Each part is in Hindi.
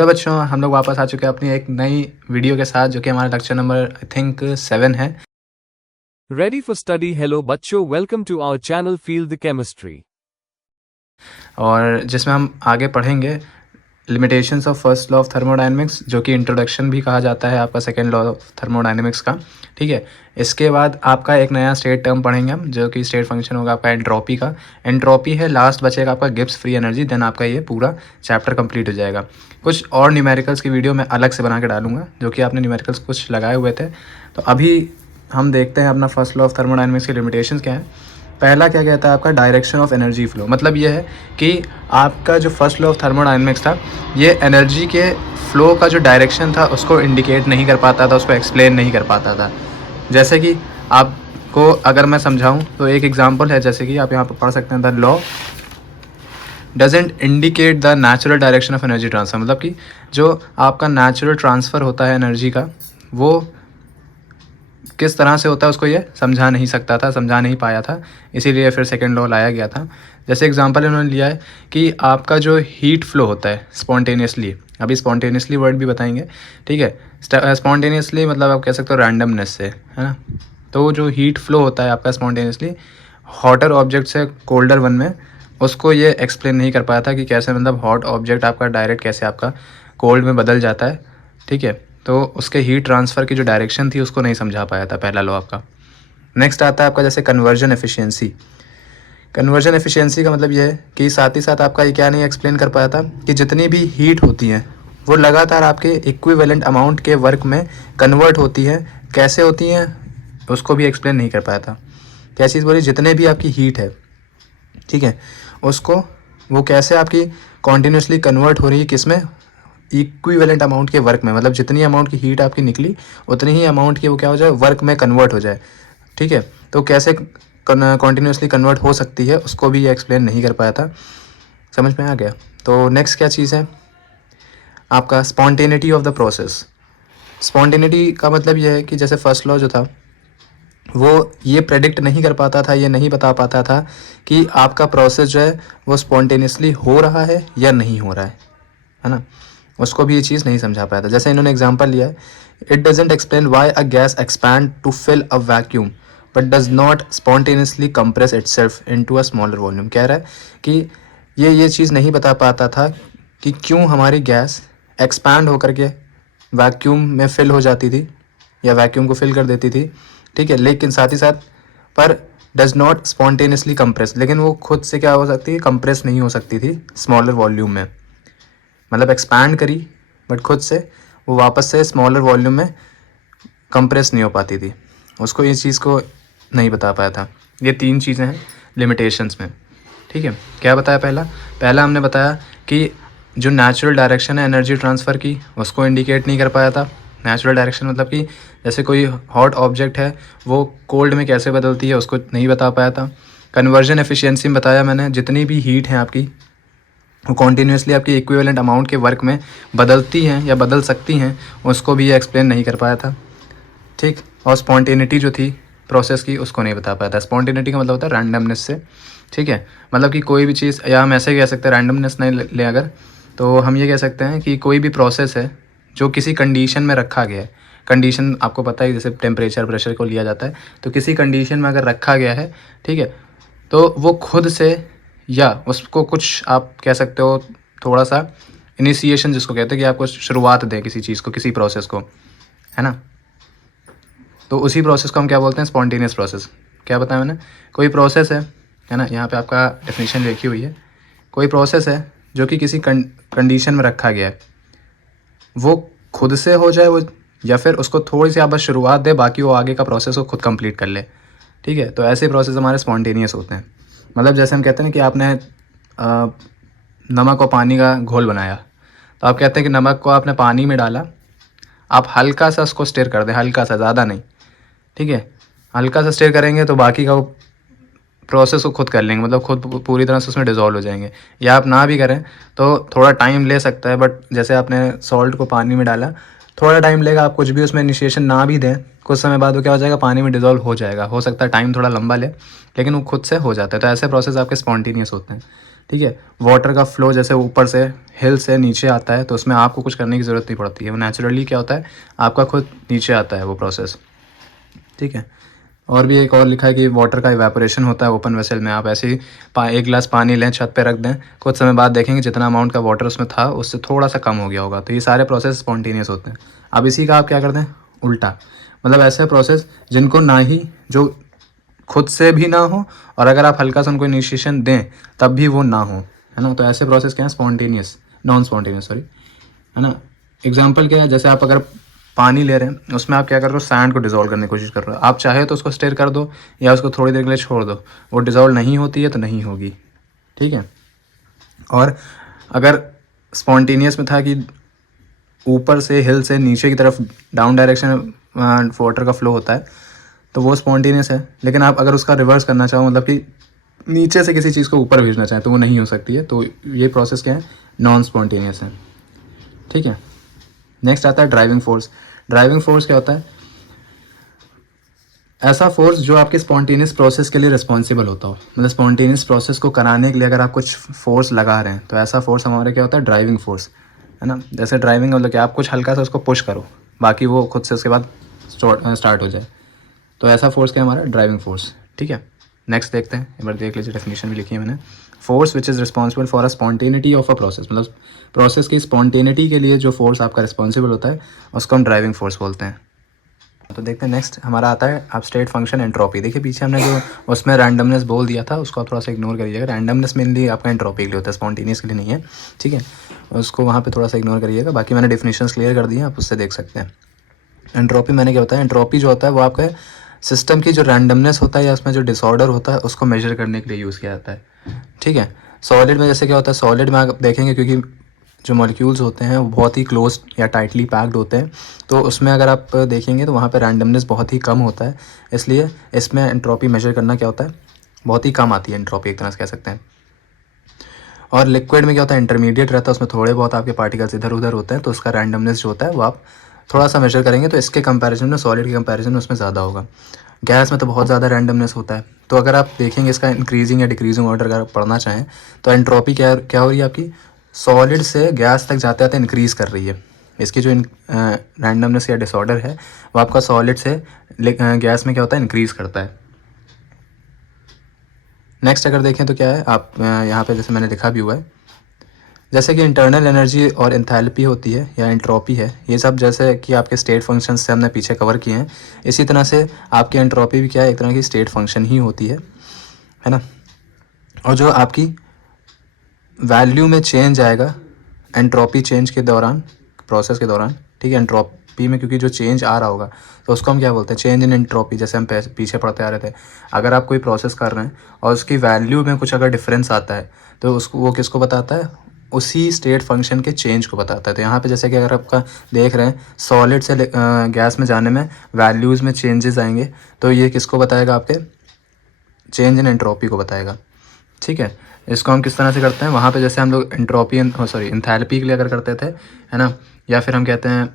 तो बच्चों हम लोग वापस आ चुके हैं अपनी एक नई वीडियो के साथ, जो कि हमारा लेक्चर नंबर आई थिंक 7 है। Ready for study? Hello बच्चों, welcome to our channel Feel the Chemistry। और जिसमें हम आगे पढ़ेंगे limitations of first law of thermodynamics, जो कि इंट्रोडक्शन भी कहा जाता है आपका सेकेंड लॉ ऑफ थर्मोडायनेमिक्स का। ठीक है, इसके बाद आपका एक नया स्टेट टर्म पढ़ेंगे हम, जो कि स्टेट फंक्शन होगा आपका एंट्रोपी का। एंट्रोपी है, लास्ट बचेगा आपका गिब्स फ्री एनर्जी, देन आपका ये पूरा चैप्टर कंप्लीट हो जाएगा। कुछ और न्यूमेरिकल्स की वीडियो मैं अलग से बना के डालूंगा, जो कि आपने न्यूमेरिकल्स कुछ लगाए हुए थे। तो अभी हम देखते हैं अपना फर्स्ट लॉ ऑफ थर्मोडायनेमिक्स की लिमिटेशंस क्या है। पहला क्या कहता है आपका डायरेक्शन ऑफ एनर्जी फ्लो, मतलब ये है कि आपका जो फर्स्ट लॉ ऑफ थर्मोडायनेमिक्स था, ये एनर्जी के फ्लो का जो डायरेक्शन था उसको इंडिकेट नहीं कर पाता था, उसको एक्सप्लेन नहीं कर पाता था। जैसे कि आपको अगर मैं समझाऊं तो एक एग्जांपल है, जैसे कि आप यहाँ पर पढ़ सकते हैं, the law doesn't indicate the natural direction of energy transfer, मतलब कि जो आपका नेचुरल ट्रांसफ़र होता है एनर्जी का, वो किस तरह से होता है उसको ये समझा नहीं सकता था, समझा नहीं पाया था, इसीलिए फिर सेकेंड लॉ लाया गया था। जैसे एग्जांपल इन्होंने लिया है कि आपका जो हीट फ्लो होता है स्पॉन्टेनियसली, अभी स्पॉन्टेनियसली वर्ड भी बताएंगे, ठीक है। स्पॉन्टेनियसली मतलब आप कह सकते हो रैंडमनेस से, है ना। तो जो हीट फ्लो होता है आपका स्पॉन्टेनियसली हॉटर ऑब्जेक्ट से कोल्डर वन में, उसको ये एक्सप्लेन नहीं कर पाया था कि कैसे, मतलब हॉट ऑब्जेक्ट आपका डायरेक्ट कैसे आपका कोल्ड में बदल जाता है, ठीक है। तो उसके हीट ट्रांसफ़र की जो डायरेक्शन थी उसको नहीं समझा पाया था, पहला लॉ आपका। नेक्स्ट आता है आपका जैसे कन्वर्जन एफिशिएंसी। कन्वर्जन एफिशिएंसी का मतलब ये है कि साथ ही साथ आपका ये क्या नहीं एक्सप्लेन कर पाया था कि जितनी भी हीट होती है वो लगातार आपके इक्विवेलेंट अमाउंट के वर्क में कन्वर्ट होती है। कैसे होती हैं उसको भी एक्सप्लेन नहीं कर पाया था। क्या चीज़ बोली, जितने भी आपकी हीट है, ठीक है, उसको वो कैसे आपकी कॉन्टीन्यूसली कन्वर्ट हो रही है, किसमें, इक्विवेलेंट अमाउंट के वर्क में, मतलब जितनी अमाउंट की हीट आपकी निकली उतनी ही अमाउंट की वो क्या हो जाए, वर्क में कन्वर्ट हो जाए, ठीक है। तो कैसे कॉन्टीन्यूसली कन्वर्ट हो सकती है उसको भी ये एक्सप्लेन नहीं कर पाया था। समझ में आ गया। तो नेक्स्ट क्या चीज़ है आपका spontaneity of the process. Spontaneity का मतलब ये है कि जैसे फर्स्ट लॉ जो था वो ये प्रेडिक्ट नहीं कर पाता था, ये नहीं बता पाता था कि आपका प्रोसेस जो है वो स्पॉन्टेनियसली हो रहा है या नहीं हो रहा है ना। उसको भी ये चीज़ नहीं समझा पाया था। जैसे इन्होंने एग्जांपल लिया है, it doesn't explain why a gas expand to fill a vacuum but does not spontaneously compress itself into a smaller volume. कह रहा है कि ये चीज़ नहीं बता पाता था कि क्यों हमारी गैस एक्सपैंड होकर के वैक्यूम में फिल हो जाती थी या वैक्यूम को फिल कर देती थी, ठीक है, लेकिन साथ ही साथ पर डज नॉट स्पॉन्टेनियसली कंप्रेस, लेकिन वो खुद से क्या हो सकती है, कंप्रेस नहीं हो सकती थी स्मॉलर वॉल्यूम में। मतलब एक्सपैंड करी बट खुद से वो वापस से स्मॉलर वॉल्यूम में कंप्रेस नहीं हो पाती थी, उसको इस चीज़ को नहीं बता पाया था। ये तीन चीज़ें हैं लिमिटेशंस में, ठीक है। क्या बताया, पहला हमने बताया कि जो नेचुरल डायरेक्शन है एनर्जी ट्रांसफ़र की उसको इंडिकेट नहीं कर पाया था। नेचुरल डायरेक्शन मतलब कि जैसे कोई हॉट ऑब्जेक्ट है वो कोल्ड में कैसे बदलती है उसको नहीं बता पाया था। कन्वर्जन एफिशिएंसी में बताया मैंने, जितनी भी हीट है आपकी वो कॉन्टीन्यूसली आपकी इक्विवेलेंट अमाउंट के वर्क में बदलती हैं या बदल सकती हैं, उसको भी ये एक्सप्लेन नहीं कर पाया था, ठीक। और स्पॉन्टेनिटी जो थी प्रोसेस की उसको नहीं बता पाया था। स्पॉन्टेनिटी का मतलब होता है रैंडमनेस से, ठीक है। मतलब कि कोई भी चीज़, या हम ऐसे कह सकते हैं रैंडमनेस नहीं ले अगर, तो हम ये कह सकते हैं कि कोई भी प्रोसेस है जो किसी कंडीशन में रखा गया है। कंडीशन आपको पता है, जैसे टेम्परेचर प्रेशर को लिया जाता है, तो किसी कंडीशन में अगर रखा गया है, ठीक है, तो वो खुद से या उसको कुछ आप कह सकते हो थोड़ा सा इनिशिएशन जिसको कहते हैं कि आपको शुरुआत दें किसी चीज़ को, किसी प्रोसेस को, है ना। तो उसी प्रोसेस को हम क्या बोलते हैं, स्पॉन्टेनियस प्रोसेस। क्या बताया मैंने, कोई प्रोसेस है ना, यहाँ पे आपका डेफिनेशन लिखी हुई है, कोई प्रोसेस है जो कि किसी कंडीशन में रखा गया है, वो खुद से हो जाए वो, या फिर उसको थोड़ी सी आप बस शुरुआत दे, बाकी वो आगे का प्रोसेस को खुद कंप्लीट कर ले, ठीक है। तो ऐसे प्रोसेस हमारे स्पॉन्टेनियस होते हैं। मतलब जैसे हम कहते हैं कि आपने नमक और पानी का घोल बनाया, तो आप कहते हैं कि नमक को आपने पानी में डाला, आप हल्का सा उसको स्टिर कर दें, हल्का सा, ज़्यादा नहीं, ठीक है। हल्का सा स्टिर करेंगे तो बाकी का वो प्रोसेस को खुद कर लेंगे, मतलब खुद पूरी तरह से उसमें डिज़ोल्व हो जाएंगे। या आप ना भी करें तो थोड़ा टाइम ले सकता है, बट जैसे आपने सॉल्ट को पानी में डाला, थोड़ा टाइम लेगा, आप कुछ भी उसमें इनिशिएशन ना भी दें, कुछ समय बाद वो क्या हो जाएगा, पानी में डिज़ोल्व हो जाएगा। हो सकता है टाइम थोड़ा लंबा ले, लेकिन वो खुद से हो जाता है। तो ऐसे प्रोसेस आपके स्पॉन्टेनियस होते हैं, ठीक है। वाटर का फ्लो जैसे ऊपर से हिल से नीचे आता है तो उसमें आपको कुछ करने की ज़रूरत नहीं पड़ती है, वो नेचुरली क्या होता है आपका खुद नीचे आता है वो प्रोसेस, ठीक है। और भी एक और लिखा है कि वाटर का इवेपोरेशन होता है ओपन वेसल में। आप ऐसे ही एक गिलास पानी लें, छत पे रख दें, कुछ समय बाद देखेंगे जितना अमाउंट का वाटर उसमें था उससे थोड़ा सा कम हो गया होगा। तो ये सारे प्रोसेस स्पॉन्टेनियस होते हैं। अब इसी का आप क्या कर दें उल्टा, मतलब ऐसे प्रोसेस जिनको ना ही जो खुद से भी ना हो और अगर आप हल्का सा उनको इनिशिएशन दें तब भी वो ना हो, है ना। तो ऐसे प्रोसेस क्या है स्पॉन्टेनियस, नॉन स्पॉन्टेनियस सॉरी, है ना। एग्जाम्पल क्या है, जैसे आप अगर पानी ले रहे हैं उसमें आप क्या कर रहे हो सैंड को डिज़ोल्व करने की कोशिश कर रहे हो। आप चाहे तो उसको स्टिर कर दो या उसको थोड़ी देर के लिए छोड़ दो, वो डिज़ोल्व नहीं होती है तो नहीं होगी, ठीक है। और अगर स्पॉन्टेनियस में था कि ऊपर से हिल से नीचे की तरफ डाउन डायरेक्शन वाटर का फ्लो होता है तो वो स्पॉन्टेनियस है। लेकिन आप अगर उसका रिवर्स करना चाहो, मतलब कि नीचे से किसी चीज़ को ऊपर भेजना चाहें तो वो नहीं हो सकती है। तो ये प्रोसेस क्या है नॉन स्पॉन्टेनियस है, ठीक है। नेक्स्ट आता है ड्राइविंग फोर्स। ड्राइविंग फोर्स क्या होता है, ऐसा फोर्स जो आपके स्पॉन्टेनियस प्रोसेस के लिए रिस्पॉन्सिबल होता हो। मतलब स्पॉन्टेनियस प्रोसेस को कराने के लिए अगर आप कुछ फोर्स लगा रहे हैं तो ऐसा फोर्स हमारे क्या होता है ड्राइविंग फोर्स, है ना। जैसे ड्राइविंग मतलब कि आप कुछ हल्का सा उसको पुश करो, बाकी वो खुद से उसके बाद स्टार्ट हो जाए। तो ऐसा फोर्स क्या है हमारा ड्राइविंग फोर्स, ठीक है। नेक्स्ट देखते हैं, एक बार देख लीजिए डेफिनेशन भी लिखी है मैंने। Force which is responsible for a spontaneity of a process, मतलब प्रोसेस की स्पॉन्टेनिटी के लिए जो फोर्स आपका रिस्पॉन्सिबल होता है उसको हम ड्राइविंग फोर्स बोलते हैं। तो देखते हैं नेक्स्ट हमारा आता है अब स्टेट फंक्शन एंट्रोपी। देखिए पीछे हमने जो उसमें रैंडमनेस बोल दिया था उसको आप थोड़ा सा इग्नोर करिएगा। रैंडमनेस मेनली आपका एंट्रोपी के लिए होता है, स्पॉन्टेनियस के लिए नहीं है, ठीक है। उसको वहाँ पे थोड़ा सा इग्नोर करिएगा। बाकी मैंने डेफिनेशंस क्लियर कर दिए हैं, आप उससे देख सकते हैं। एंट्रोपी मैंने क्या होता है, एंट्रोपी जो होता है वो आपके सिस्टम की जो रैंडमनेस होता है या उसमें जो डिसऑर्डर होता है उसको मेजर करने के लिए यूज़ किया जाता है, ठीक है। सॉलिड में जैसे क्या होता है, सॉलिड में आप देखेंगे क्योंकि जो मॉलिक्यूल्स होते हैं वो बहुत ही क्लोज या टाइटली पैक्ड होते हैं, तो उसमें अगर आप देखेंगे तो वहाँ पे रैंडमनेस बहुत ही कम होता है। इसलिए इसमें एंट्रोपी मेजर करना क्या होता है बहुत ही कम आती है एंट्रोपी, एक तरह से कह सकते हैं। और लिक्विड में क्या होता है इंटरमीडिएट रहता है, उसमें थोड़े बहुत आपके पार्टिकल्स इधर उधर होते हैं, तो उसका रैंडमनेस जो होता है वो आप थोड़ा सा मेजर करेंगे तो इसके कंपैरिजन में सॉलिड के कंपैरिजन में उसमें ज़्यादा होगा। गैस में तो बहुत ज़्यादा रैंडमनेस होता है। तो अगर आप देखेंगे इसका इंक्रीजिंग या डिक्रीजिंग ऑर्डर अगर आप पढ़ना चाहें तो एंट्रोपी क्या हो रही है आपकी सॉलिड से गैस तक जाते जाते इंक्रीज़ कर रही है। इसकी जो रैंडमनेस या डिसऑर्डर है वो आपका सॉलिड से गैस में क्या होता है इंक्रीज़ करता है। नेक्स्ट अगर देखें तो क्या है, आप यहाँ पे जैसे मैंने लिखा भी हुआ है, जैसे कि इंटरनल एनर्जी और एंथैल्पी होती है या एंट्रोपी है, ये सब जैसे कि आपके स्टेट फंक्शन से हमने पीछे कवर किए हैं, इसी तरह से आपकी एंट्रोपी भी क्या है एक तरह की स्टेट फंक्शन ही होती है ना। और जो आपकी वैल्यू में चेंज आएगा एंट्रोपी चेंज के दौरान, प्रोसेस के दौरान, ठीक है। एंट्रोपी में क्योंकि जो चेंज आ रहा होगा तो उसको हम क्या बोलते हैं चेंज इन एंट्रोपी। जैसे हम पीछे पढ़ते आ रहे थे, अगर आप कोई प्रोसेस कर रहे हैं और उसकी वैल्यू में कुछ अगर डिफरेंस आता है तो उसको वो किसको बताता है, उसी स्टेट फंक्शन के चेंज को बताता है। तो यहाँ पे जैसे कि अगर आपका देख रहे हैं सॉलिड से गैस में जाने में वैल्यूज़ में चेंजेस आएंगे तो ये किसको बताएगा आपके चेंज इन एंट्रोपी को बताएगा, ठीक है। इसको हम किस तरह से करते हैं, वहाँ पे जैसे हम लोग एंट्रोपी एंथैल्पी के लिए अगर करते थे, है ना, या फिर हम कहते हैं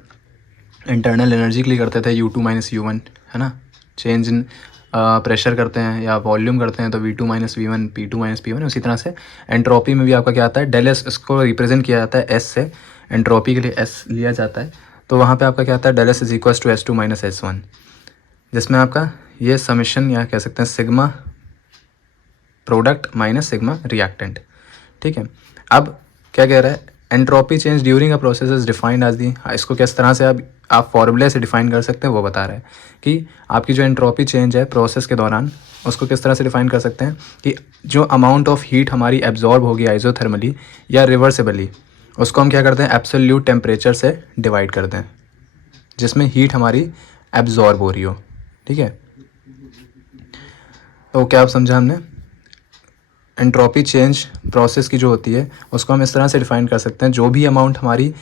इंटरनल एनर्जी के लिए करते थे U2 - U1, है ना। चेंज इन प्रेशर करते हैं या वॉल्यूम करते हैं तो V2 - V1 P2 - P1। उसी तरह से एंट्रोपी में भी आपका क्या आता है डेल एस, इसको रिप्रेजेंट किया जाता है एस से, एंट्रोपी के लिए एस लिया जाता है। तो वहाँ पे आपका क्या आता है del S is equal to S2 - S1, जिसमें आपका ये समिशन या कह सकते हैं sigma product minus sigma reactant, ठीक है। अब क्या कह रहा है entropy change during a process is defined as the, इसको किस तरह से आप फॉर्मूले से डिफाइन कर सकते हैं वो बता रहा है कि आपकी जो एंट्रोपी चेंज है प्रोसेस के दौरान उसको किस तरह से डिफाइन कर सकते हैं कि जो अमाउंट ऑफ हीट हमारी एब्जॉर्ब होगी आइसोथर्मली या रिवर्सिबली उसको हम क्या करते हैं एब्सोल्यूट टेम्परेचर से डिवाइड करते हैं जिसमें हीट हमारी एब्जॉर्ब हो रही हो, ठीक है। तो क्या आप समझा हमने, एंट्रोपी चेंज प्रोसेस की जो होती है उसको हम इस तरह से डिफाइन कर सकते हैं जो भी अमाउंट हमारी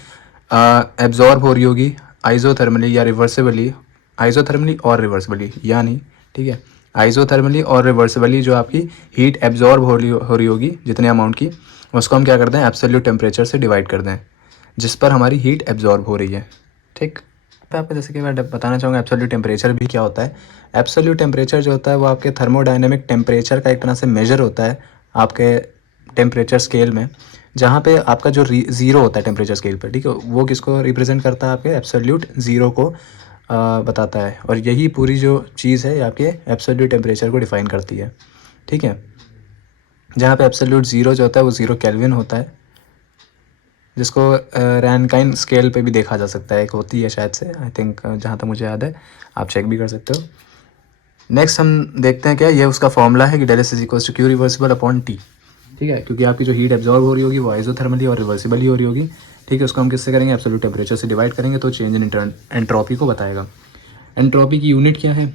एब्जॉर्ब हो रही होगी आइसोथर्मली या रिवर्सिबली, आइसोथर्मली और रिवर्सिबली यानी, ठीक है, आइसोथर्मली और रिवर्सिबली जो आपकी हीट एब्जॉर्ब हो रही होगी जितने अमाउंट की उसको हम क्या करते हैं एब्सोल्यूट टेम्परेचर से डिवाइड कर दें जिस पर हमारी हीट एब्जॉर्ब हो रही है, ठीक। तो आपको जैसे कि मैं बताना चाहूँगा एब्सोल्यूट टेम्परेचर भी क्या होता है। एब्सोल्यूट टेम्परेचर जो होता है वो आपके थर्मोडायनेमिक टेम्परेचर का एक तरह से मेजर होता है आपके टेम्परेचर स्केल में, जहाँ पे आपका जो ज़ीरो होता है टेम्परेचर स्केल पर, ठीक है, वो किसको रिप्रेजेंट करता है? आपके एब्सोल्यूट ज़ीरो को बताता है। और यही पूरी जो चीज़ है ये आपके एब्सोल्यूट टेम्परेचर को डिफ़ाइन करती है, ठीक है। जहाँ पे एब्सोल्यूट ज़ीरो जो होता है वो 0 केल्विन होता है, जिसको रैनकाइन स्केल पे भी देखा जा सकता है, एक होती है शायद से, आई थिंक, जहाँ तक मुझे याद है, आप चेक भी कर सकते हो। नेक्स्ट हम देखते हैं क्या, ये उसका फॉर्मूला है कि del S is equals to Q reversible upon T, ठीक है, क्योंकि आपकी जो हीट एब्जॉर्ब हो रही होगी वो आइसोथर्मली और रिवर्सिबली हो रही होगी, ठीक है। उसको हम किससे करेंगे? एब्सोल्यूट टेम्परेचर से डिवाइड करेंगे, तो चेंज इन एंट्रोपी को बताएगा। एंट्रोपी की यूनिट क्या है?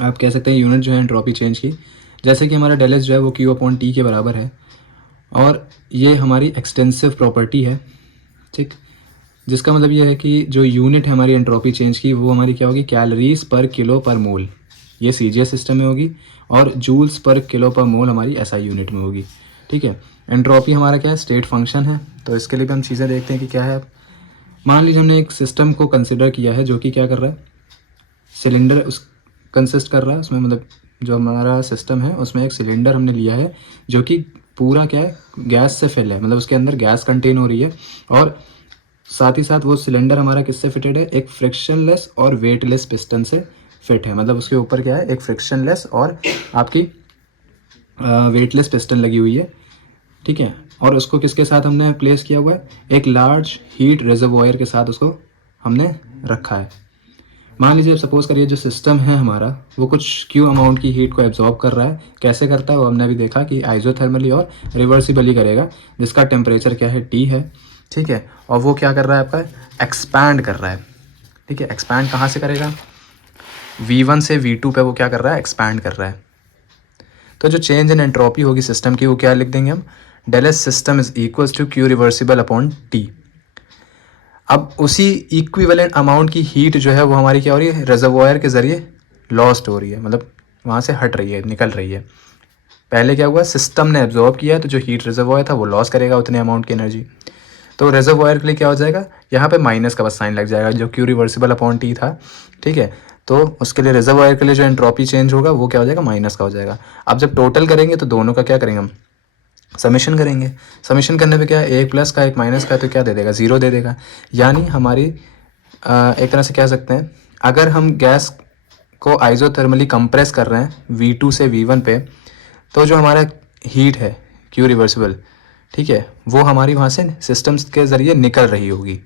आप कह सकते हैं यूनिट जो है एंट्रोपी चेंज की, जैसे कि हमारा डेल एस जो है वो क्यू अपॉन टी के बराबर है, और ये हमारी एक्सटेंसिव प्रॉपर्टी है, ठीक, जिसका मतलब ये है कि जो यूनिट है हमारी एंट्रोपी चेंज की वो हमारी क्या होगी? कैलोरीज पर किलो पर मोल, ये सीजीएस सिस्टम में होगी, और जूल्स पर किलो पर मोल हमारी एसआई यूनिट में होगी, ठीक है। एंट्रोपी हमारा क्या है? स्टेट फंक्शन है। तो इसके लिए भी हम चीज़ें देखते हैं कि क्या है। मान लीजिए हमने एक सिस्टम को कंसिडर किया है जो कि क्या कर रहा है? सिलेंडर उस कंसिस्ट कर रहा है उसमें, मतलब जो हमारा सिस्टम है उसमें एक सिलेंडर हमने लिया है जो कि पूरा क्या है? गैस से फिल है, मतलब उसके अंदर गैस कंटेन हो रही है, और साथ ही साथ वो सिलेंडर हमारा किससे फिटेड है? एक फ्रिक्शनलेस और वेटलेस पिस्टन से फिट है, मतलब उसके ऊपर क्या है? एक फ्रिक्शनलेस और आपकी वेटलेस पिस्टन लगी हुई है, ठीक है। और उसको किसके साथ हमने प्लेस किया हुआ है? एक लार्ज हीट रिजर्वॉयर के साथ उसको हमने रखा है। मान लीजिए सपोज करिए जो सिस्टम है हमारा वो कुछ क्यू अमाउंट की हीट को एब्जॉर्ब कर रहा है। कैसे करता है वो हमने अभी देखा कि आइसोथर्मली और रिवर्सिबली करेगा, जिसका टेम्परेचर क्या है? टी है, ठीक है। और वो क्या कर रहा है? आपका एक्सपैंड कर रहा है, ठीक है। एक्सपैंड कहाँ से करेगा? V1 से V2 पे वो क्या कर रहा है? एक्सपैंड कर रहा है। तो जो चेंज इन एंट्रोपी होगी सिस्टम की वो क्या लिख देंगे हम? Del S system is equals to Q reversible upon T. अब उसी इक्विवेलेंट अमाउंट की हीट जो है वो हमारी क्या हो रही है? रिजर्वॉयर के ज़रिए लॉस्ट हो रही है, मतलब वहाँ से हट रही है, निकल रही है। पहले क्या हुआ? सिस्टम ने एब्जॉर्ब किया, तो जो हीट रिजर्वॉयर था वो लॉस करेगा उतने अमाउंट की एनर्जी। तो रिजर्वॉयर के लिए क्या हो जाएगा? यहाँ पे माइनस का बस साइन लग जाएगा, जो क्यू रिवर्सिबल अपॉन टी था, ठीक है। तो उसके लिए रिजर्वॉयर के लिए जो एंट्रोपी चेंज होगा वो क्या हो जाएगा? माइनस का हो जाएगा। अब जब टोटल करेंगे तो दोनों का क्या करेंगे हम? समेशन करेंगे। समेशन करने पे क्या है? एक प्लस का एक माइनस का, तो क्या दे देगा? ज़ीरो दे देगा। यानी हमारी एक तरह से कह सकते हैं, अगर हम गैस को आइसोथर्मली कंप्रेस कर रहे हैं V2 से V1 पे, तो जो हमारा हीट है क्यू रिवर्सिबल, ठीक है, वो हमारी वहाँ से सिस्टम्स के ज़रिए निकल रही होगी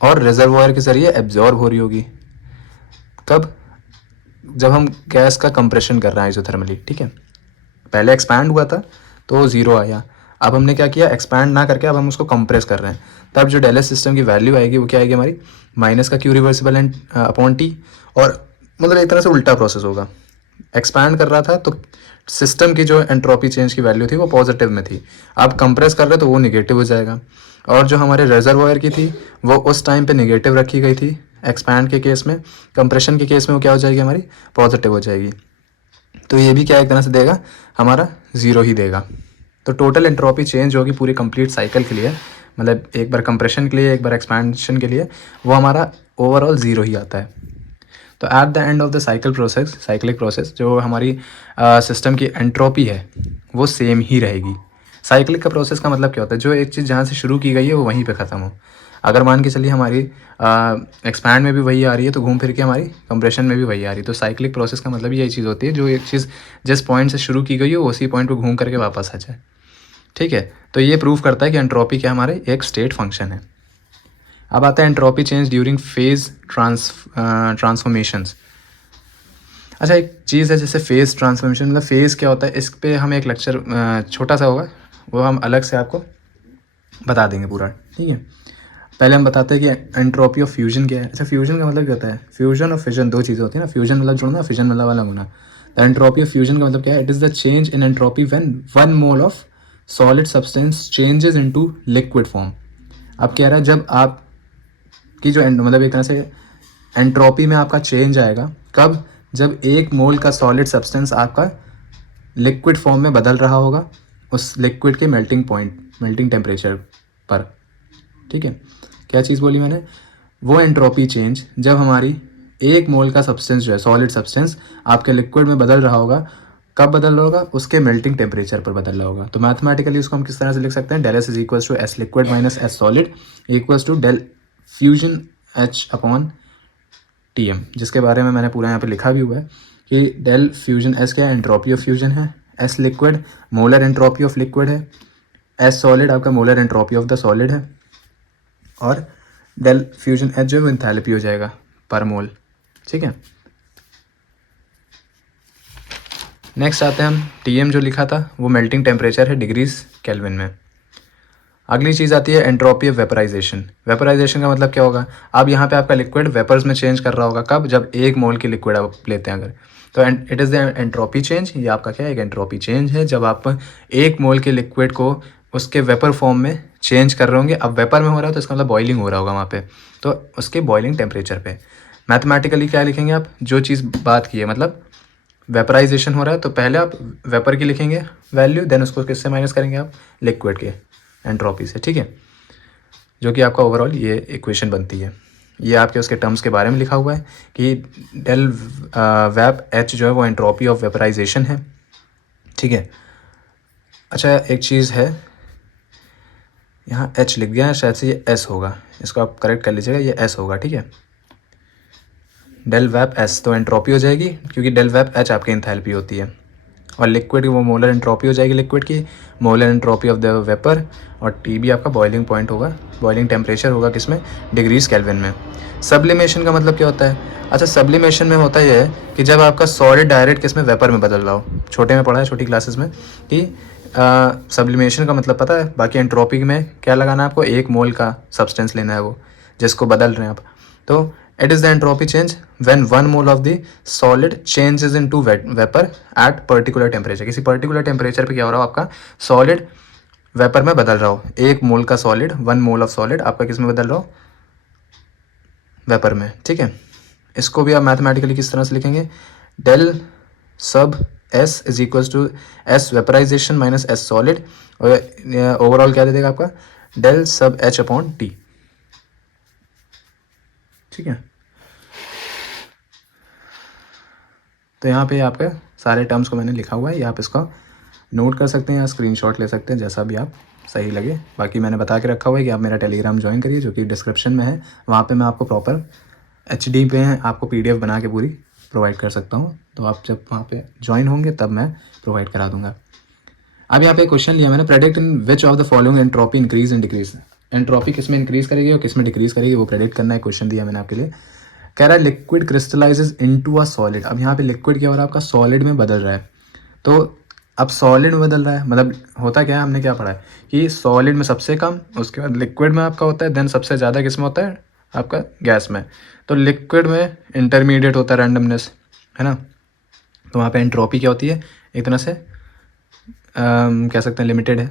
और रिजर्वॉयर के ज़रिए एब्जॉर्ब हो रही होगी। कब? जब हम गैस का कंप्रेशन कर रहे हैं आइसोथर्मली, ठीक है। पहले एक्सपैंड हुआ था तो ज़ीरो आया, अब हमने क्या किया? एक्सपैंड ना करके अब हम उसको कंप्रेस कर रहे हैं, तब जो डेल एस सिस्टम की वैल्यू आएगी वो क्या आएगी हमारी? माइनस का Q reversible and upon T. और मतलब एक तरह से उल्टा प्रोसेस होगा। एक्सपैंड कर रहा था तो सिस्टम की जो एंट्रोपी चेंज की वैल्यू थी वो पॉजिटिव में थी, अब कंप्रेस कर रहे तो वो निगेटिव हो जाएगा। और जो हमारे रिजर्वॉयर की थी वो उस टाइम पे निगेटिव रखी गई थी एक्सपैंड के केस में, कंप्रेशन के केस में वो क्या हो जाएगी? हमारी पॉजिटिव हो जाएगी। तो ये भी क्या एक तरह से देगा? हमारा ज़ीरो ही देगा। तो टोटल एंट्रोपी चेंज होगी पूरी कंप्लीट साइकिल के लिए, मतलब एक बार कंप्रेशन के लिए एक बार एक्सपेंशन के लिए, वो हमारा ओवरऑल ज़ीरो ही आता है। तो at the end of the cyclic process जो हमारी सिस्टम की एंट्रोपी है वो सेम ही रहेगी। साइक्लिक का प्रोसेस का मतलब क्या होता है? जो एक चीज़ जहाँ से शुरू की गई है वो वहीं पे ख़त्म हो। अगर मान के चलिए हमारी एक्सपैंड में भी वही आ रही है तो घूम फिर के हमारी कंप्रेशन में भी वही आ रही है। तो साइक्लिक प्रोसेस का मतलब यही चीज़ होती है, जो एक चीज़ जिस पॉइंट से शुरू की गई हो उसी पॉइंट पर घूम करके वापस आ जाए, ठीक है। तो ये प्रूव करता है कि एंट्रोपी क्या हमारे एक स्टेट फंक्शन है। अब आता है entropy change during phase transformations. अच्छा, एक चीज़ है जैसे फेज़ ट्रांसफॉर्मेशन, मतलब फेज़ क्या होता है, इस पे हम एक लेक्चर छोटा सा होगा वो हम अलग से आपको बता देंगे पूरा, ठीक है। पहले हम बताते हैं कि एंट्रोपी ऑफ फ्यूजन क्या है। अच्छा, फ्यूजन का मतलब क्या होता है? फ्यूजन और फिजन दो चीज़ें होती है ना, फ्यूजन मतलब जुड़ना, फिजन मतलब अलग होना। द एंट्रोपी ऑफ फ्यूजन का मतलब क्या है? It is the change in entropy when 1 mole of solid substance changes into liquid form. अब कह रहा है जब आप की जो मतलब एक तरह से एंट्रोपी में आपका चेंज आएगा कब? जब 1 मोल का सॉलिड सब्सटेंस आपका लिक्विड फॉर्म में बदल रहा होगा उस लिक्विड के मेल्टिंग टेम्परेचर पर, ठीक है। क्या चीज़ बोली मैंने? वो एंट्रोपी चेंज जब हमारी 1 मोल का सब्सटेंस जो है सॉलिड सब्सटेंस आपके लिक्विड में बदल रहा होगा कब बदल रहा होगा? उसके मेल्टिंग टेम्परेचर पर बदल रहा होगा। तो मैथमेटिकली उसको हम किस तरह से लिख सकते हैं? Del S is equals to S liquid minus S solid equals to del fusion H upon T M, जिसके बारे में मैंने पूरा यहाँ पे लिखा भी हुआ है कि डेल फ्यूजन एस क्या है? एंट्रोपी ऑफ फ्यूजन है। S liquid molar entropy of liquid है। एस सॉलिड आपका molar entropy of the solid है। और डेल फ्यूजन एच जो है वो एंथैल्पी हो जाएगा पर मोल। ठीक है, नेक्स्ट आते हैं हम टी एम जो लिखा था वो मेल्टिंग टेम्परेचर है डिग्रीज केल्विन में। अगली चीज़ आती है एंट्रोपी ऑफ वेपराइजेशन। वेपराइजेशन का मतलब क्या होगा? अब यहाँ पे आपका लिक्विड वेपर्स में चेंज कर रहा होगा। कब? जब 1 मोल की लिक्विड आप लेते हैं अगर, तो it is the entropy change. ये आपका क्या है? एक एंट्रोपी चेंज है जब आप 1 मोल के लिक्विड को उसके वेपर फॉर्म में चेंज कर रहे होंगे। अब वेपर में हो रहा है तो इसका मतलब बॉइलिंग हो रहा होगा वहाँ पे, तो उसके बॉइलिंग टेम्परेचर पे। मैथमेटिकली क्या लिखेंगे आप? जो चीज़ बात की है, मतलब वेपराइजेशन हो रहा है तो पहले आप वेपर की लिखेंगे वैल्यू, देन उसको किससे माइनस करेंगे आप? लिक्विड के एंट्रोपी से। ठीक है, जो कि आपका ओवरऑल ये इक्वेशन बनती है। ये आपके उसके टर्म्स के बारे में लिखा हुआ है कि डेल वेप एच जो है वो एंट्रोपी ऑफ वेपराइजेशन है। ठीक है, अच्छा एक चीज़ है, यहाँ एच लिख गया है, शायद से ये एस होगा, इसको आप करेक्ट कर लीजिएगा, ये एस होगा। ठीक है, डेल वेप एस तो एंट्रोपी हो जाएगी क्योंकि डेल वेप एच आपकी एंथैल्पी होती है, और लिक्विड की वो मोलर एंट्रोपी हो जाएगी लिक्विड की, molar entropy of the vapour, और टी भी आपका बॉइलिंग पॉइंट होगा, बॉइलिंग टेम्परेचर होगा किसमें? डिग्रीज केल्विन में। सब्लिमेशन का मतलब क्या होता है? अच्छा, सब्लिमेशन में होता यह है कि जब आपका सॉलिड डायरेक्ट किसमें? वेपर में बदल रहा हो। छोटे में पढ़ा है, छोटी क्लासेस में, कि सब्लिमेशन का मतलब पता है। बाकी एंट्रोपी में क्या लगाना है आपको? 1 मोल का सब्सटेंस लेना है वो जिसको बदल रहे हैं आप। तो it is the entropy change when 1 mole of the solid changes into vapor at particular temperature। किसी particular temperature पे क्या हो रहा हो? आपका solid vapor में बदल रहा हो। 1 मोल का solid, 1 मोल ऑफ solid आपका किस में बदल रहा हो? वेपर में। ठीक है, इसको भी आप मैथमेटिकली किस तरह से लिखेंगे? Del sub S is equals to S vaporization minus S solid, और ओवरऑल क्या दे देगा आपका? डेल सब एच अपॉन टी। ठीक है, तो यहाँ पे आपके सारे टर्म्स को मैंने लिखा हुआ है, या आप इसको नोट कर सकते हैं या स्क्रीनशॉट ले सकते हैं, जैसा भी आप सही लगे। बाकी मैंने बता के रखा हुआ है कि आप मेरा टेलीग्राम ज्वाइन करिए जो कि डिस्क्रिप्शन में है। वहाँ पे मैं आपको प्रॉपर HD पे आपको PDF बना के पूरी प्रोवाइड कर सकता हूँ, तो आप जब वहाँ पे ज्वाइन होंगे तब मैं प्रोवाइड करा दूँगा। अब यहाँ पे क्वेश्चन लिया मैंने, predict in which of the following entropy increase and decrease. Entropy किस में इंक्रीज करेगी और किस में डिक्रीज करेगी वो प्रेडिक्ट करना है। क्वेश्चन दिया मैंने आपके लिए, कह रहा है liquid crystallises into a solid. अब यहाँ पे लिक्विड क्या हो रहा है? आपका सॉलिड में बदल रहा है। तो अब सॉलिड में बदल रहा है मतलब होता क्या है? हमने क्या पढ़ा है कि सॉलिड में सबसे कम, उसके बाद लिक्विड में आपका होता है, देन सबसे ज़्यादा किस में होता है? आपका गैस में। तो लिक्विड में इंटरमीडिएट होता है रैंडमनेस, है ना। तो वहाँ पे एंट्रोपी क्या होती है? एक तरह से कह सकते हैं लिमिटेड है।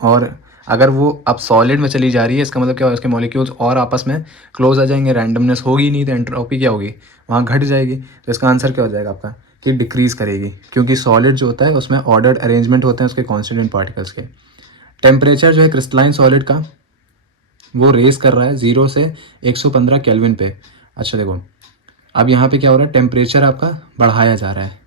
और अगर वो अब सॉलिड में चली जा रही है, इसका मतलब क्या होगा? उसके मॉलिक्यूल्स और आपस में क्लोज आ जाएंगे, रैंडमनेस होगी नहीं, तो एंट्रोपी क्या होगी? वहाँ घट जाएगी। तो इसका आंसर क्या हो जाएगा आपका? कि डिक्रीज करेगी, क्योंकि सॉलिड जो होता है उसमें ऑर्डर्ड अरेंजमेंट होते हैं उसके कॉन्स्टिट्यूएंट पार्टिकल्स के। टेम्परेचर जो है क्रिस्टलाइन सॉलिड का वो रेस कर रहा है 0 से 115 केल्विन पे। अच्छा देखो, अब यहाँ पे क्या हो रहा है? टेम्परेचर आपका बढ़ाया जा रहा है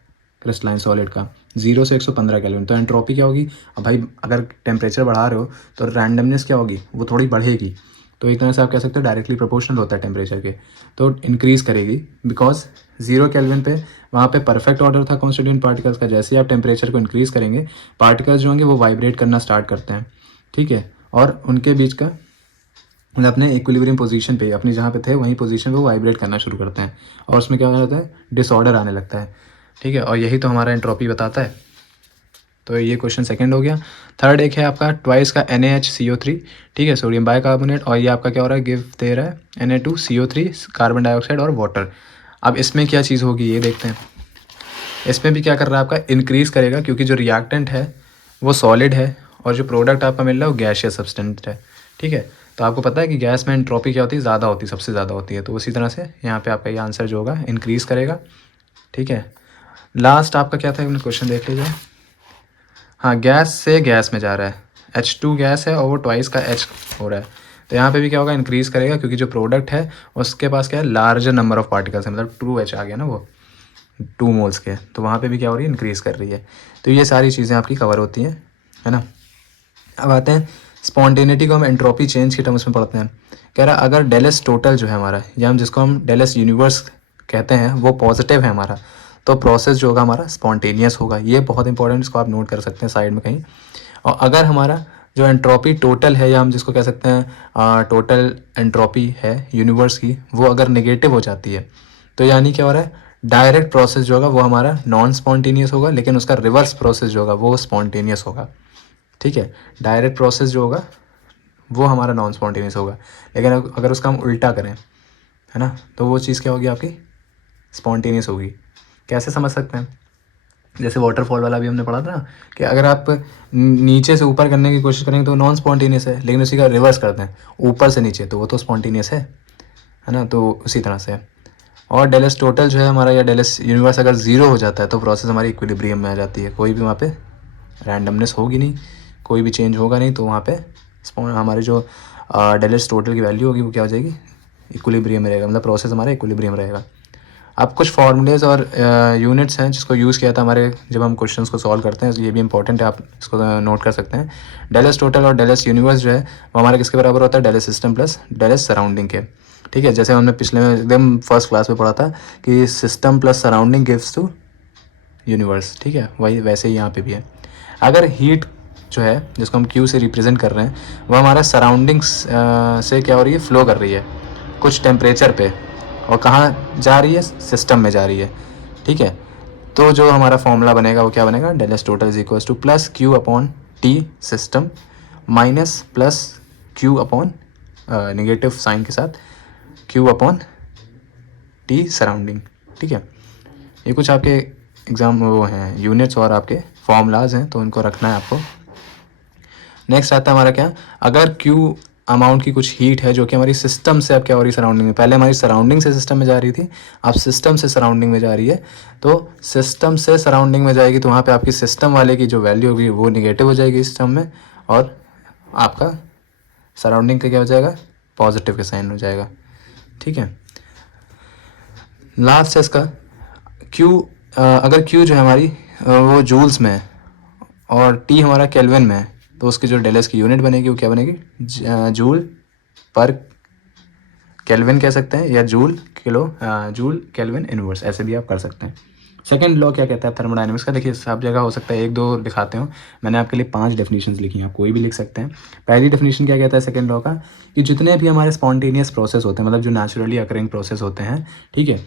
क्रिस्टलाइन सॉलिड का 0 से 115 केल्विन। तो एंट्रोपी क्या होगी? अब भाई अगर टेम्परेचर बढ़ा रहे हो तो रैंडमनेस क्या होगी? वो थोड़ी बढ़ेगी। तो एक तरह से आप कह सकते हो डायरेक्टली प्रोपोर्शनल होता है टेम्परेचर के, तो इंक्रीज़ करेगी। बिकॉज 0 केल्विन पे वहाँ पे परफेक्ट ऑर्डर था कॉन्स्टिट्यूएंट पार्टिकल्स का। जैसे ही आप टेम्परेचर को इंक्रीज़ करेंगे, पार्टिकल्स जो होंगे वो वाइब्रेट करना स्टार्ट करते हैं। ठीक है, और उनके बीच का मतलब अपने इक्विलिब्रियम पोजीशन पे, अपनी जहाँ पे थे वहीं पोजीशन पे वो वाइब्रेट करना शुरू करते हैं, और उसमें क्या हो जाता है? डिसऑर्डर आने लगता है। ठीक है, और यही तो हमारा एंट्रोपी बताता है। तो ये क्वेश्चन सेकंड हो गया। थर्ड एक है आपका ट्वाइस का NaHCO3, ठीक है, सोडियम बाइकार्बोनेट, और ये आपका क्या हो रहा है? गिव दे रहा है Na2CO3 कार्बन डाइऑक्साइड और वाटर। अब इसमें क्या चीज़ होगी ये देखते हैं। इसमें भी क्या कर रहा है? आपका इंक्रीज़ करेगा, क्योंकि जो रिएक्टेंट है वो सॉलिड है और जो प्रोडक्ट आपका मिल रहा है वो गैशियस सब्सटेंस है। ठीक है, तो आपको पता है कि गैस में एंट्रोपी क्या होती है? ज़्यादा होती है, सबसे ज़्यादा होती है। तो उसी तरह से यहाँ पे आपका ये आंसर जो होगा इंक्रीज़ करेगा। ठीक है, लास्ट आपका क्या था? क्वेश्चन देख लीजिए। हाँ, गैस से गैस में जा रहा है, H2 गैस है और वो ट्वाइस का H हो रहा है। तो यहाँ पे भी क्या होगा? इंक्रीज़ करेगा, क्योंकि जो प्रोडक्ट है उसके पास क्या है? लार्जर नंबर ऑफ पार्टिकल्स है, मतलब 2H आ गया ना वो। 2 मोल्स के, तो वहाँ पे भी क्या हो रही है, इंक्रीज़ कर रही है। तो ये सारी चीज़ें आपकी कवर होती हैं, है ना। अब आते हैं स्पॉन्टेनिटी को हम एंट्रोपी चेंज के टर्म्स में पढ़ते हैं। कह रहा अगर डेलस टोटल जो है हमारा, या हम जिसको हम डेलस यूनिवर्स कहते हैं, वो पॉजिटिव है हमारा, तो प्रोसेस जो होगा हमारा स्पॉन्टेनियस होगा। ये बहुत इंपॉर्टेंट, इसको आप नोट कर सकते हैं साइड में कहीं। और अगर हमारा जो एंट्रोपी टोटल है, या हम जिसको कह सकते हैं टोटल एंट्रोपी है यूनिवर्स की, वो अगर नेगेटिव हो जाती है, तो यानी क्या हो रहा है, डायरेक्ट प्रोसेस जो होगा वो हमारा नॉन स्पॉन्टेनियस होगा, लेकिन उसका रिवर्स प्रोसेस जो होगा वो स्पॉन्टेनियस होगा। ठीक है, डायरेक्ट प्रोसेस जो होगा वो हमारा नॉन स्पॉन्टेनियस होगा, लेकिन अगर उसका हम उल्टा करें, है ना, तो वो चीज़ क्या होगी, आपकी स्पॉन्टेनियस होगी। कैसे समझ सकते हैं, जैसे वाटरफॉल वाला भी हमने पढ़ा था ना, कि अगर आप नीचे से ऊपर करने की कोशिश करेंगे तो नॉन स्पॉन्टेनियस है, लेकिन उसी का रिवर्स करते हैं ऊपर से नीचे, तो वो तो स्पॉन्टेनियस है ना। तो उसी तरह से। और डेलस टोटल जो है हमारा, या डेलस यूनिवर्स अगर 0 हो जाता है, तो प्रोसेस हमारी इक्विलिब्रियम में आ जाती है। कोई भी वहाँ पे रैंडमनेस होगी नहीं, कोई भी चेंज होगा नहीं, तो वहाँ पे हमारे जो डेलस टोटल की वैल्यू होगी वो क्या हो जाएगी, इक्विलिब्रियम में रहेगा, मतलब प्रोसेस हमारा इक्विलिब्रियम रहेगा। अब कुछ फार्मूलेज और यूनिट्स हैं जिसको यूज़ किया था हमारे, जब हम क्वेश्चंस को सॉल्व करते हैं, ये भी इंपॉर्टेंट है, आप इसको नोट कर सकते हैं। डेलस टोटल और डेलस यूनिवर्स जो है वो हमारे किसके बराबर होता है, Dallas system plus Dallas surrounding के। ठीक है, जैसे हमने पिछले में एकदम फर्स्ट क्लास में पढ़ा था कि system plus surrounding gives to universe. ठीक है, वही वैसे ही यहाँ पे भी है। अगर हीट जो है जिसको हम क्यू से रिप्रेजेंट कर रहे हैं, वो हमारा सराउंडिंग्स से क्या हो रही है, फ्लो कर रही है कुछ टेम्परेचर पे, और कहाँ जा रही है, सिस्टम में जा रही है। ठीक है, तो जो हमारा फॉर्मूला बनेगा वो क्या बनेगा, del S total is equals to plus Q upon T system minus plus Q upon negative sign के साथ क्यू अपॉन टी सराउंडिंग। ठीक है, ये कुछ आपके एग्जाम वो हैं यूनिट्स और आपके फॉर्मूलाज हैं, तो उनको रखना है आपको। नेक्स्ट आता है हमारा क्या, अगर क्यू अमाउंट की कुछ हीट है जो कि हमारी सिस्टम से अब क्या हो रही है, सराउंडिंग में, पहले हमारी सराउंडिंग से सिस्टम में जा रही थी, अब सिस्टम से सराउंडिंग में जा रही है, तो सिस्टम से सराउंडिंग में जाएगी, तो वहाँ पे आपकी सिस्टम वाले की जो वैल्यू होगी वो निगेटिव हो जाएगी सिस्टम में, और आपका सराउंडिंग का क्या हो जाएगा, पॉजिटिव के साइन हो जाएगा। ठीक है, लास्ट है इसका क्यू, अगर क्यू जो है हमारी वो जूल्स में है और टी हमारा केल्विन में है, तो उसकी जो डेलस की यूनिट बनेगी वो क्या बनेगी, जूल पर केल्विन कह सकते हैं, या joule kilo, joule kelvin inverse, ऐसे भी आप कर सकते हैं। सेकंड लॉ क्या कहता है थर्मोडायनेमिक्स का, देखिए सब जगह हो सकता है, एक दो दिखाते हो, मैंने आपके लिए 5 डेफिनेशंस लिखी हैं, आप कोई भी लिख सकते हैं। पहली डेफिनेशन क्या कहता है सेकंड लॉ का, कि जितने भी हमारे स्पॉन्टेनियस प्रोसेस होते हैं, मतलब जो नेचुरली अकरिंग प्रोसेस होते हैं, ठीक है,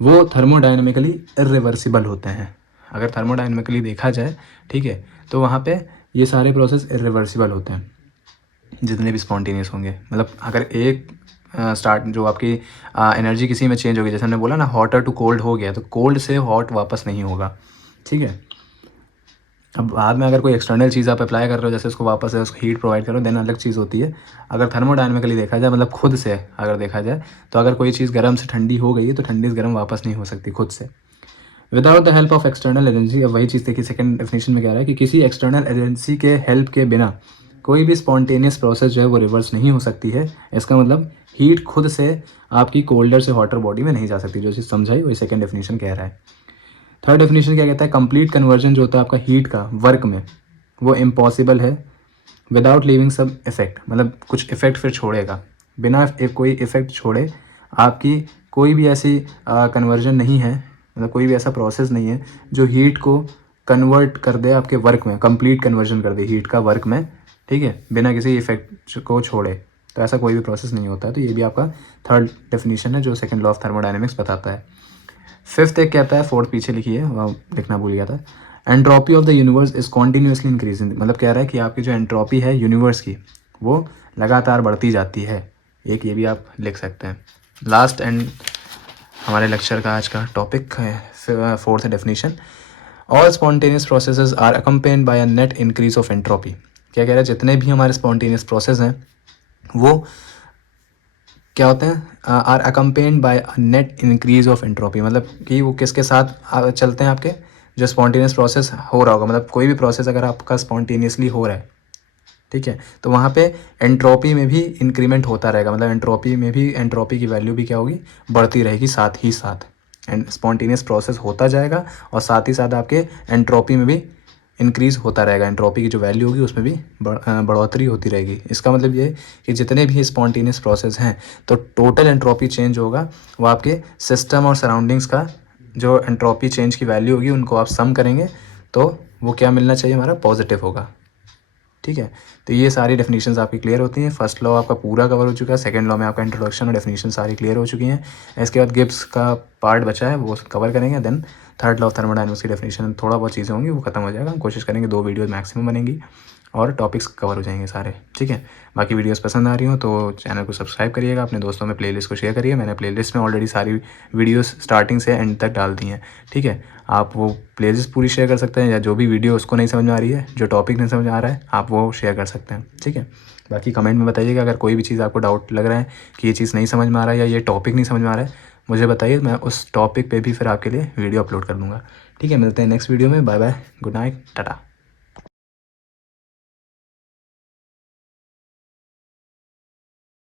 वो थर्मोडायनेमिकली इरिवर्सिबल होते हैं। अगर थर्मोडायनेमिकली देखा जाए, ठीक है, तो वहाँ पे ये सारे प्रोसेस इरिवर्सिबल होते हैं, जितने भी स्पॉन्टेनियस होंगे। मतलब अगर एक स्टार्ट जो आपकी एनर्जी किसी में चेंज होगी, जैसे हमने बोला ना हॉटर टू कोल्ड हो गया, तो कोल्ड से हॉट वापस नहीं होगा। ठीक है, अब बाद में अगर कोई एक्सटर्नल चीज़ आप अप्लाई कर रहे हो, जैसे उसको वापस है उसको हीट प्रोवाइड करो, देन अलग चीज़ होती है। अगर थर्मोडायनेमिकली देखा जाए, मतलब खुद से अगर देखा जाए, तो अगर कोई चीज़ गर्म से ठंडी हो गई है, तो ठंडी से गर्म वापस नहीं हो सकती खुद से, without the help of external agency. अब वही चीज़ देखिए सेकंड डेफिनेशन में कह रहा है कि किसी एक्सटर्नल एजेंसी के हेल्प के बिना कोई भी स्पॉन्टेनियस प्रोसेस जो है वो रिवर्स नहीं हो सकती है। इसका मतलब हीट खुद से आपकी कोल्डर से हॉटर बॉडी में नहीं जा सकती, जो चीज़ समझाई वही सेकंड डेफिनेशन कह रहा है। थर्ड डेफिनेशन क्या कहता है, कंप्लीट कन्वर्जन जो होता है आपका हीट का वर्क में, वो इम्पॉसिबल है विदाउट लीविंग सब इफेक्ट, मतलब कुछ इफेक्ट फिर छोड़ेगा, बिना कोई इफेक्ट छोड़े आपकी कोई भी ऐसी कन्वर्जन नहीं है, मतलब कोई भी ऐसा प्रोसेस नहीं है जो हीट को कन्वर्ट कर दे आपके वर्क में, कंप्लीट कन्वर्जन कर दे हीट का वर्क में, ठीक है, बिना किसी इफेक्ट को छोड़े, तो ऐसा कोई भी प्रोसेस नहीं होता है। तो ये भी आपका थर्ड डेफिनेशन है जो सेकंड लॉ ऑफ थर्मोडायनेमिक्स बताता है। फिफ्थ एक कहता है, फोर्थ पीछे लिखी है, वह लिखना भूल गया था, entropy of the universe is continuously increasing, मतलब कह रहा है कि आपकी जो एंट्रोपी है यूनिवर्स की वो लगातार बढ़ती जाती है। एक ये भी आप लिख सकते हैं। लास्ट एंड हमारे लेक्चर का आज का टॉपिक है fourth definition, all spontaneous processes are accompanied by a net increase of entropy. क्या कह रहा है, जितने भी हमारे स्पॉन्टेनियस प्रोसेस हैं वो क्या होते हैं, are accompanied by a net increase of entropy, मतलब कि वो किसके साथ चलते हैं, आपके जो स्पॉन्टेनियस प्रोसेस हो रहा होगा, मतलब कोई भी प्रोसेस अगर आपका स्पॉन्टेनियसली हो रहा है, ठीक है, तो वहाँ पे एंट्रोपी में भी इंक्रीमेंट होता रहेगा, मतलब एंट्रोपी में भी एंट्रोपी की वैल्यू भी क्या होगी, बढ़ती रहेगी साथ ही साथ। एंड स्पॉन्टेनियस प्रोसेस होता जाएगा और साथ ही साथ आपके एंट्रोपी में भी इंक्रीज़ होता रहेगा। एंट्रोपी की जो वैल्यू होगी उसमें भी बढ़ोतरी होती रहेगी। इसका मतलब ये है कि जितने भी स्पॉन्टेनियस प्रोसेस हैं तो टोटल एंट्रोपी चेंज होगा वो आपके सिस्टम और सराउंडिंग्स का जो एंट्रोपी चेंज की वैल्यू होगी उनको आप सम करेंगे तो वो क्या मिलना चाहिए, हमारा पॉजिटिव होगा। ठीक है, तो ये सारी डेफिनेशंस आपकी क्लियर होती हैं। फर्स्ट लॉ आपका पूरा कवर हो चुका है, सेकंड लॉ में आपका इंट्रोडक्शन और डेफिनेशन सारी क्लियर हो चुकी हैं। इसके बाद गिब्स का पार्ट बचा है वो कवर करेंगे। Then third law of thermodynamics की डेफिनेशन थोड़ा बहुत चीज़ें होंगी वो खत्म हो जाएगा। हम कोशिश करेंगे 2 वीडियोज़ मैक्सिमम बनेंगी और टॉपिक्स कवर हो जाएंगे सारे। ठीक है, बाकी वीडियोस पसंद आ रही हो तो चैनल को सब्सक्राइब करिएगा, अपने दोस्तों में प्लेलिस्ट को शेयर करिए। मैंने प्लेलिस्ट में ऑलरेडी सारी वीडियोस स्टार्टिंग से एंड तक डाल दी हैं। ठीक है, आप वो प्लेलिस्ट पूरी शेयर कर सकते हैं या जो भी वीडियो उसको नहीं समझ में आ रही है, जो टॉपिक नहीं समझ में आ रहा है, आप वो शेयर कर सकते हैं। ठीक है, बाकी कमेंट में बताइएगा अगर कोई भी चीज़ आपको डाउट लग रहा है कि ये चीज़ नहीं समझ में आ रहा है या ये टॉपिक नहीं समझ में आ रहा है, मुझे बताइए, मैं उस टॉपिक पे भी फिर आपके लिए वीडियो अपलोड कर दूँगा। ठीक है, मिलते हैं नेक्स्ट वीडियो में। Bye bye, good night, Tata.